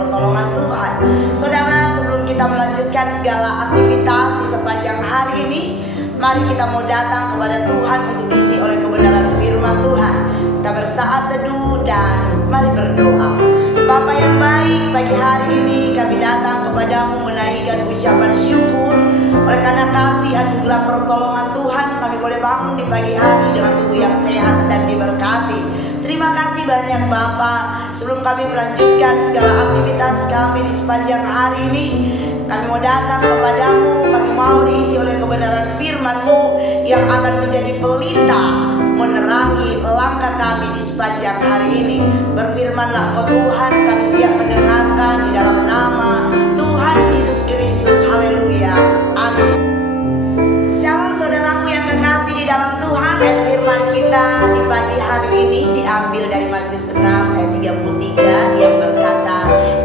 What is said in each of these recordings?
pertolongan Tuhan. Saudara, sebelum kita melanjutkan segala aktivitas di sepanjang hari ini, mari kita mau datang kepada Tuhan untuk diisi oleh kebenaran firman Tuhan. Kita bersaat teduh dan mari berdoa. Bapa yang baik, pagi hari ini kami datang kepadamu menaikkan ucapan syukur. Oleh karena kasih anugerah pertolongan Tuhan, kami boleh bangun di pagi hari dengan tubuh yang sehat dan diberkati. Terima kasih banyak Bapa. Sebelum kami melanjutkan segala aktivitas kami di sepanjang hari ini, kami mau datang kepadamu. Kami mau diisi oleh kebenaran firman-Mu yang akan menjadi pelita menerangi langkah kami di sepanjang hari ini. Berfirmanlah Kau Tuhan, kami siap mendengarkan di dalam nama Tuhan Yesus Kristus. Haleluya, amin. Shalom saudaraku yang kekasih di dalam Tuhan. Ayat firman kita di pagi hari ini diambil dari Matius 6 ayat 33 yang berkata,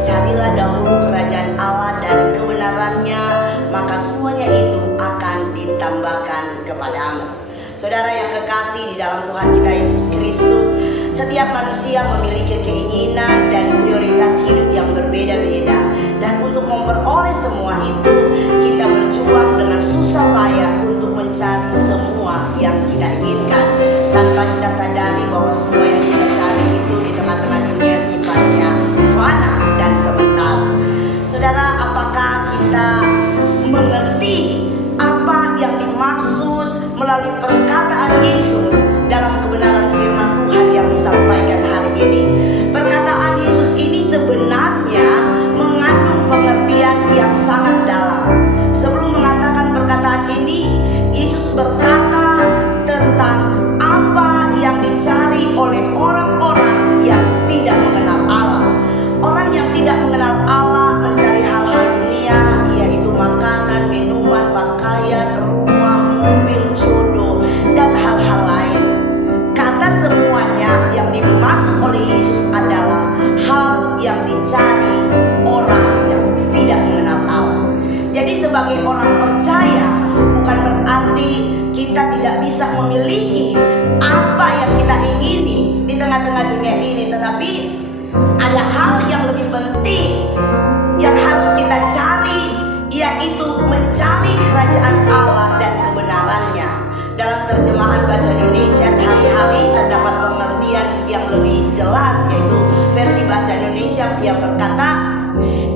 carilah dahulu kerajaan Allah dan kebenarannya, maka semuanya itu akan ditambahkan kepadamu. Saudara yang kekasih di dalam Tuhan kita Yesus Kristus, setiap manusia memiliki keinginan dan prioritas hidup yang berbeda-beda. Dan untuk memperoleh semua itu, kita berjuang dengan susah payah untuk mencari semua yang kita inginkan, tanpa kita sadari bahwa semua yang kita cari itu di tengah-tengah dunia sifatnya fana dan sementara. Saudara, apakah kita mengerti apa yang dimaksud melalui perkataan Yesus dalam kebenaran firman Tuhan yang disampaikan hari ini? Perkataan Yesus ini sebenarnya mengandung pengertian yang sangat dalam. Sebelum mengatakan perkataan ini, Yesus berkata tentang apa yang dicari oleh orang-orang yang tidak mengenal Allah. Orang yang tidak mengenal Allah mencari hal-hal dunia, yaitu makanan, minuman, pakaian, rumah, mobil, jodoh, dan hal-hal lain. Kata semuanya yang dimaksud oleh Yesus adalah hal yang dicari orang yang tidak mengenal Allah. Jadi sebagai orang percaya, bukan berarti kita tidak bisa memiliki apa yang kita ingini di tengah-tengah dunia ini, tetapi ada hal yang lebih penting yang harus kita cari, yaitu mencari kerajaan Allah dan kebenarannya. Dalam terjemahan bahasa Indonesia sehari-hari terdapat pengertian yang lebih jelas, yaitu versi bahasa Indonesia yang berkata,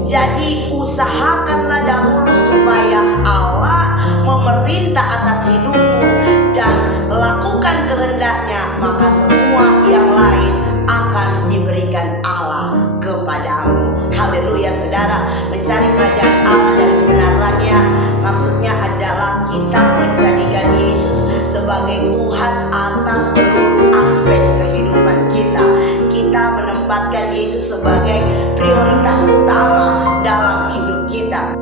jadi usahakanlah dahulu supaya Allah memerintah atas hidupmu dan lakukan kehendaknya, maka semua yang lain akan diberikan Allah kepadamu. Haleluya saudara. Mencari kerajaan Allah dan kebenarannya maksudnya adalah kita menjadikan Yesus sebagai Tuhan atas seluruh aspek kehidupan kita. Kita menempatkan Yesus sebagai prioritas utama dalam hidup kita.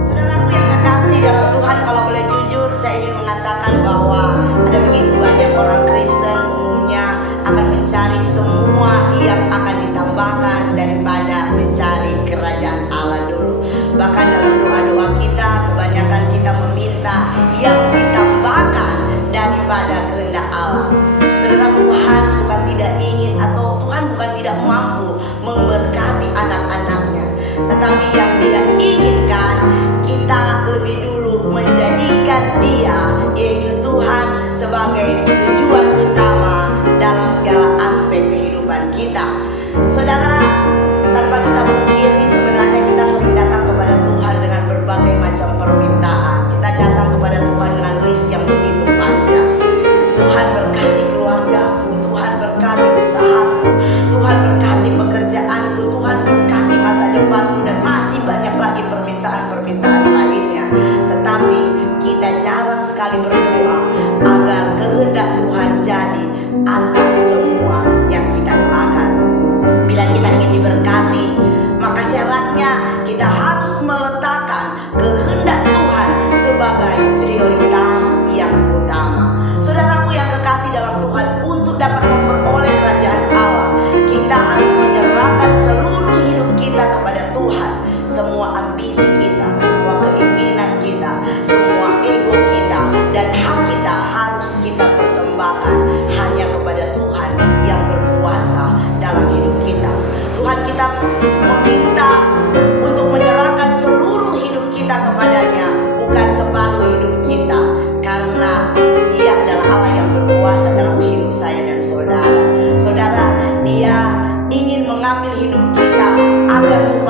Saudaraku yang kekasih dalam Tuhan, kalau boleh jujur, saya ingin mengatakan bahwa ada begitu banyak orang Kristen umumnya akan mencari semua yang akan ditambahkan daripada mencari kerajaan Allah dulu. Bahkan dalam doa-doa kita, kebanyakan kita meminta yang ditambahkan daripada kehendak Allah. Saudara, Tuhan bukan tidak ingin atau Tuhan bukan tidak mampu memberkati anak-anaknya, tetapi yang Dia inginkan kita lebih dulu menjadikan Dia, yaitu Tuhan, sebagai tujuan utama dalam segala aspek kehidupan kita. Saudara, tanpa kita pungkiri, sebenarnya kita sering datang kepada Tuhan dengan berbagai macam permintaan. Kita datang kepada Tuhan dengan list yang begitu panjang. Tuhan berkati keluargaku, Tuhan berkati usahaku, Tuhan berkati pekerjaanku, Tuhan berkati masa depanku, dan masih banyak lagi permintaan-permintaan lainnya. Tetapi kita jarang sekali berdoa agar kehendak Tuhan jadi atas semua yang kita doakan. Bila kita ingin diberkati, maka syaratnya kita harus meletakkan kehendak Tuhan sebagai prioritas yang utama. Saudaraku yang kekasih dalam Tuhan, untuk dapat memperoleh kerajaan Allah, kita harus menyerahkan seluruh hidup kita kepada Tuhan. Semua ambisi kita, semua keinginan kita, semua ego kita, dan hak kita harus kita persembahkan hanya kepada Tuhan yang berkuasa dalam hidup kita. Tuhan kita meminta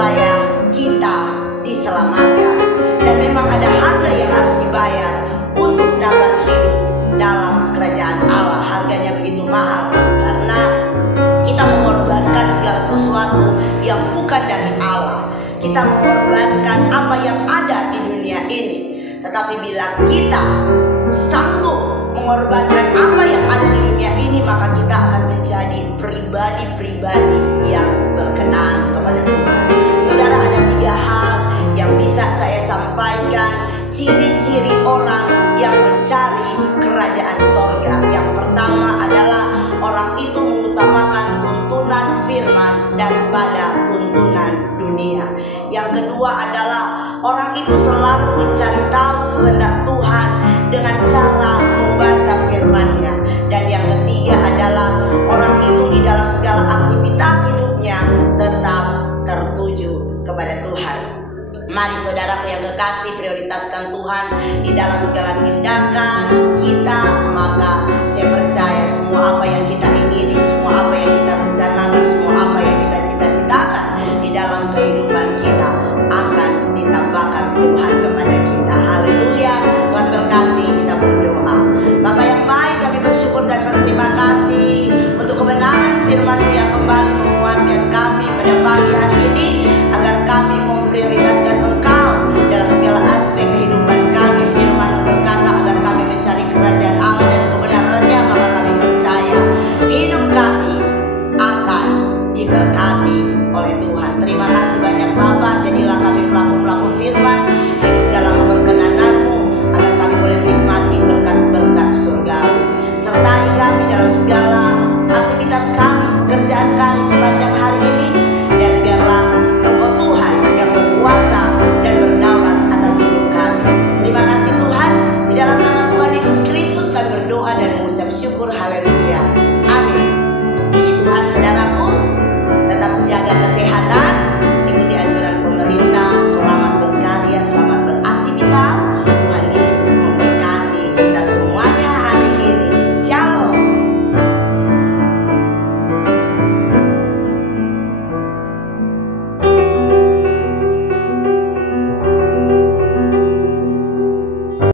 supaya kita diselamatkan. Dan memang ada harga yang harus dibayar untuk dapat hidup dalam kerajaan Allah. Harganya begitu mahal karena kita mengorbankan segala sesuatu yang bukan dari Allah. Kita mengorbankan apa yang ada di dunia ini. Tetapi bila kita sanggup mengorbankan apa yang ada di dunia ini, maka kita akan menjadi pribadi-pribadi yang berkenan kepada Tuhan. Saudara, ada 3 hal yang bisa saya sampaikan, ciri-ciri orang yang mencari kerajaan sorga. Yang pertama adalah orang itu mengutamakan tuntunan firman daripada tuntunan dunia. Yang kedua adalah orang itu selalu mencari tahu kehendak Tuhan dengan cara membaca firman-Nya. Dan yang ketiga adalah orang itu di dalam segala aktivitas hidupnya tetap tertuju kepada Tuhan. Mari saudaraku yang kekasih, prioritaskan Tuhan di dalam segala tindakan kita. Maka saya percaya semua apa yang kita ingini, semua apa yang kita rencanakan, semua apa yang kita cita-citakan di dalam kehidupan kita akan ditambahkan Tuhan